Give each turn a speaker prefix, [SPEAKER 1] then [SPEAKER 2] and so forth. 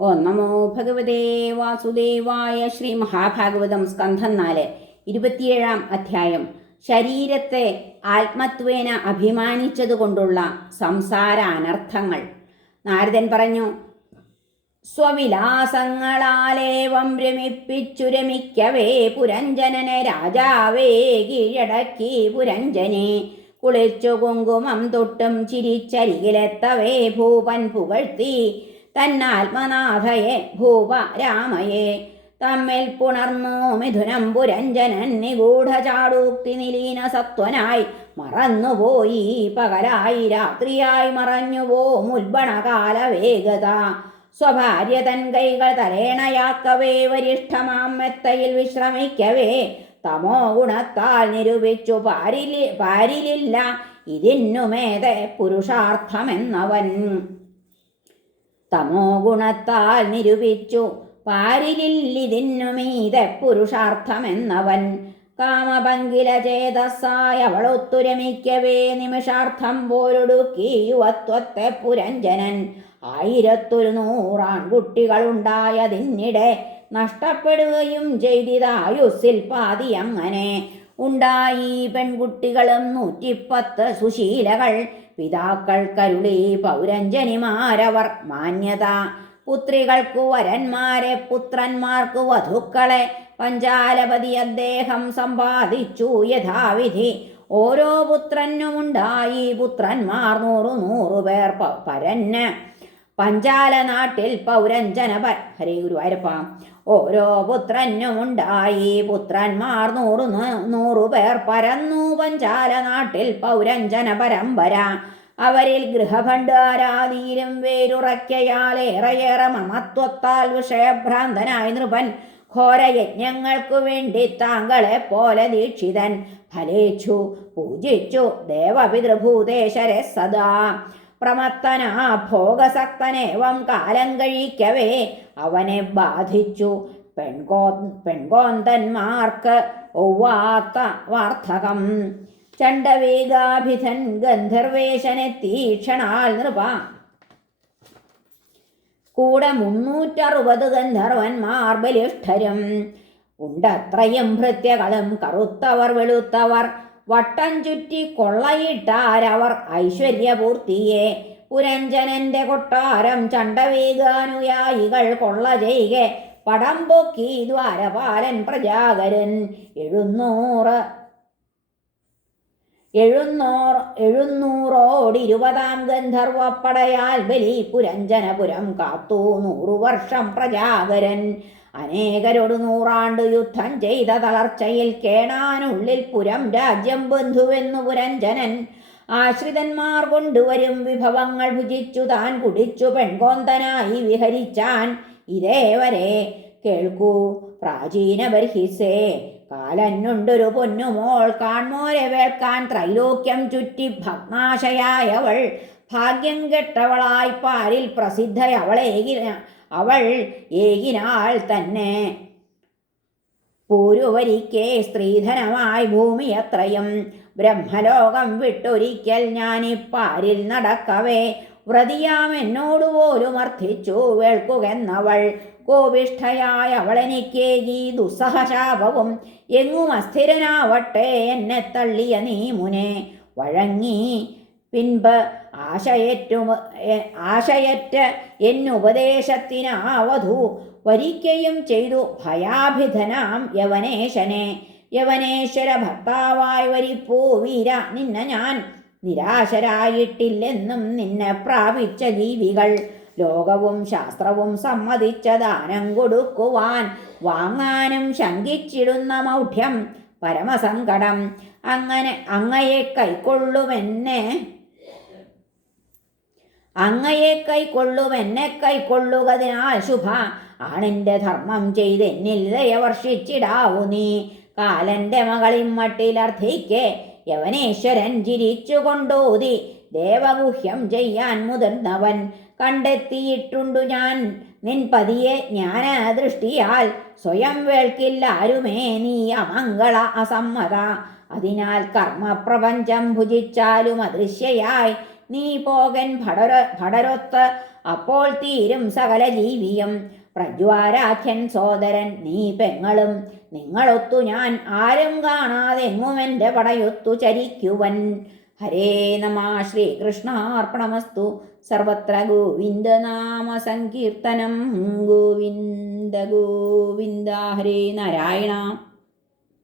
[SPEAKER 1] ഓ നമോ ഭഗവതേ വാസുദേവായ ശ്രീ മഹാഭാഗവതം സ്കന്ധം നാല് ഇരുപത്തിയേഴാം അധ്യായം. ശരീരത്തെ ആത്മത്വേന അഭിമാനിച്ചതുകൊണ്ടുള്ള സംസാര അനർത്ഥങ്ങൾ. നാരദൻ പറഞ്ഞു സ്വവിലാസങ്ങളാലേവം രമിപ്പിച്ചു രമിക്കവേ പുരഞ്ജനനെ രാജാവേ കീഴടക്കി പുരഞ്ജനെ. കുളിച്ചു കുങ്കുമം തൊട്ടും ചിരിച്ചരികിലെത്തവേ ഭൂപൻ പുകഴ്ത്തി. തന്നാത്മനാഥയെ ഭൂപ രാമയെ തമ്മിൽ പുണർന്നു മിഥുനം പുരഞ്ജനൻ നിഗൂഢചാടൂക്തി നിലീന സത്വനായി മറന്നുപോയി. പകലായി രാത്രിയായി മറഞ്ഞുപോ മുൽബണകാല വേഗത സ്വഭാര്യ തൻ കൈകൾ തലേണയാക്കവേ വരിഷ്ഠമാം മെത്തയിൽ വിശ്രമിക്കവേ. തമോ ഗുണത്താൽ നിരൂപിച്ചു പാരിലി പാരിലില്ല. ഇതിന്നുമേതെ പുരുഷാർത്ഥമെന്നവൻ. തമോ ഗുണത്താൽ നിരൂപിച്ചു. പാരിലില്ലിതിന്നുമീതെ പുരുഷാർത്ഥമെന്നവൻ. കാമപങ്കില ചേതസ്സായ അവളൊത്തുരമിക്കവേ നിമിഷാർത്ഥം പോലൊടുക്കി യുവത്വത്തെ പുരഞ്ജനൻ. ആയിരത്തൊരു നൂറാൺകുട്ടികളുണ്ടായതിന്നിടെ നഷ്ടപ്പെടുകയും ചെയ്തിതായുസിൽ പാതി അങ്ങനെ ഉണ്ടായി. പെൺകുട്ടികളും നൂറ്റിപ്പത്ത് സുശീലകൾ. പിതാക്കൾ കരുളി പൗരഞ്ജനിമാരവർ. മാന്യത. പുത്രികൾക്കു വരന്മാരെ പുത്രന്മാർക്കു വധുക്കളെ. പഞ്ചാലപതി അദ്ദേഹം സമ്പാദിച്ചു യഥാവിധി. ഓരോ പുത്രനുമുണ്ടായി പുത്രന്മാർ നൂറു നൂറു പേർ പരന് പഞ്ചാല നാട്ടിൽ പൗരഞ്ജന ഹരേ ഗുരുവായൂരപ്പ. ഓരോ പുത്രനുമുണ്ടായി പുത്രന്മാർ നൂറു നൂറു പേർ പരന്നു. പഞ്ചാല നാട്ടിൽ പൗരഞ്ജന പരമ്പര. അവരിൽ ഗൃഹഭണ്ഡാരാതിയിലും ഏറെയേറെ മമത്വത്താൽ വിഷയഭ്രാന്തനായ നൃപൻ ഘോരയജ്ഞങ്ങൾക്കു വേണ്ടി താങ്കളെ പോലെ ദീക്ഷിതൻ ഫലേച്ചു പൂജിച്ചു ദേവപിതൃഭൂതേശ്വര സദാ പ്രമത്തനാ ഭോഗസക്തനേവം കാലം കഴിക്കവേ അവനെ ബാധിച്ചു. പെൺകോ പെൺകോന്തന്മാർക്ക് ഒവ്വാത്ത വാർത്തകം ചണ്ഡവേഗാഭിധൻ ഗന്ധർവേശനെത്തീക്ഷണാൽ നൃപ കൂടെ മുന്നൂറ്ററുപത് ഗന്ധർവന്മാർ ബലിഷ്ഠരും. ഉണ്ടത്രയും ഭൃത്യകളും കറുത്തവർ വെളുത്തവർ വട്ടം ചുറ്റി കൊള്ളയിട്ടാരവർ ഐശ്വര്യപൂർത്തിയെ. പുരഞ്ജനന്റെ കൊട്ടാരം ചണ്ടവീകാനുയായികൾ കൊള്ള ചെയ്കെ. പടം പൊക്കി ദ്വാരപാലൻ പ്രജാകരൻ എഴുന്നൂറ് എഴുന്നൂർ എഴുന്നൂറോടിരുപതാം ഗന്ധർവപ്പടയാൽ ബലി പുരഞ്ജനപുരം കാത്തു. നൂറു വർഷം പ്രജാകരൻ അനേകരോട് നൂറാണ്ട് യുദ്ധം ചെയ്ത തളർച്ചയിൽ കേണാനുള്ളിൽ പുരം രാജ്യം ബന്ധുവെന്നു പുരഞ്ജനൻ. ആശ്രിതന്മാർ കൊണ്ടുവരും വിഭവങ്ങൾ ഭുജിച്ചു താൻ കുടിച്ചു. പെൺകോന്തനായി വിഹരിച്ചാൻ ഇതേവരെ കേൾക്കൂ പ്രാചീന ബർഹിസേ കാലന്നുണ്ടൊരു പൊന്നുമോൾ കാൺമോരെ വേൾക്കാൻ ത്രൈലോക്യം ചുറ്റി ഭഗ്നാശയായവൾ ഭാഗ്യം കെട്ടവളായി പാരിൽ പ്രസിദ്ധയവളേകിന അവൾ ഏകിനാൾ തന്നെ. പൂരുവരിക്കെ സ്ത്രീധനമായി ഭൂമിയത്രയും ബ്രഹ്മലോകം വിട്ടൊരിക്കൽ ഞാനിപ്പാരിൽ നടക്കവേ. വ്രതിയാം പോലും അർത്ഥിച്ചു. വേൾക്കുകെന്നവൾ കോപിഷ്ഠയായ അവളെനിക്കേകി ദുസ്സഹശാപവും എങ്ങും അസ്ഥിരനാവട്ടെ എന്നെ തള്ളിയ നീ മുനെ. വഴങ്ങി പിൻപ് ആശയറ്റു ആശയറ്റ എന്നുപദേശത്തിനാവധു വരിക്കയും ചെയ്തു ഭയാഭിധനാം യവനേശനെ. യവനേശ്വര ഭർത്താവായി വരിപ്പോ വീര നിന്നെ ഞാൻ. നിരാശരായിട്ടില്ലെന്നും നിന്നെ പ്രാപിച്ച ജീവികൾ. ലോകവും ശാസ്ത്രവും സമ്മതിച്ച ദാനം കൊടുക്കുവാൻ വാങ്ങാനും ശങ്കിച്ചിടുന്ന മൗഢ്യം പരമസങ്കടം അങ്ങനെ അങ്ങയെ കൈക്കൊള്ളുമെന്നെ. അങ്ങയെ കൈക്കൊള്ളുമെന്നെ കൈക്കൊള്ളുകതിനാൽ ശുഭ. ആണിന്റെ ധർമ്മം ചെയ്ത് എന്നിൽ ദയവർഷിച്ചിടാവൂ നീ. കാലന്റെ മകളിമ്മട്ടിലർത്ഥിക്കെ യവനേശ്വരൻ ചിരിച്ചുകൊണ്ടോതി ദേവഗുഹ്യം ചെയ്യാൻ മുതിർന്നവൻ. കണ്ടെത്തിയിട്ടുണ്ടു ഞാൻ. നിൻ പതിയെ ജ്ഞാനദൃഷ്ടിയാൽ സ്വയം വേൾക്കില്ലാരുമേ നീ അമംഗള അസമ്മത. അതിനാൽ കർമ്മപ്രപഞ്ചം ഭുജിച്ചാലും അദൃശ്യയായി. നീ പോകൻ ഭടര ഭടരൊത്ത് അപ്പോൾ തീരും സകല ജീവിയും പ്രജ്വാരാഖ്യൻ സോദരൻ നീ പെങ്ങളും നിങ്ങളൊത്തു ഞാൻ ആരും കാണാതെ എങ്ങുമെന്റെ പടയൊത്തു ചരിക്കുവൻ. ഹരേ നമ ശ്രീകൃഷ്ണാർപ്പണമസ്തു സർവത്ര ഗോവിന്ദ നാമ സങ്കീർത്തനം. ഗോവിന്ദ ഗോവിന്ദ ഹരേ നാരായണ.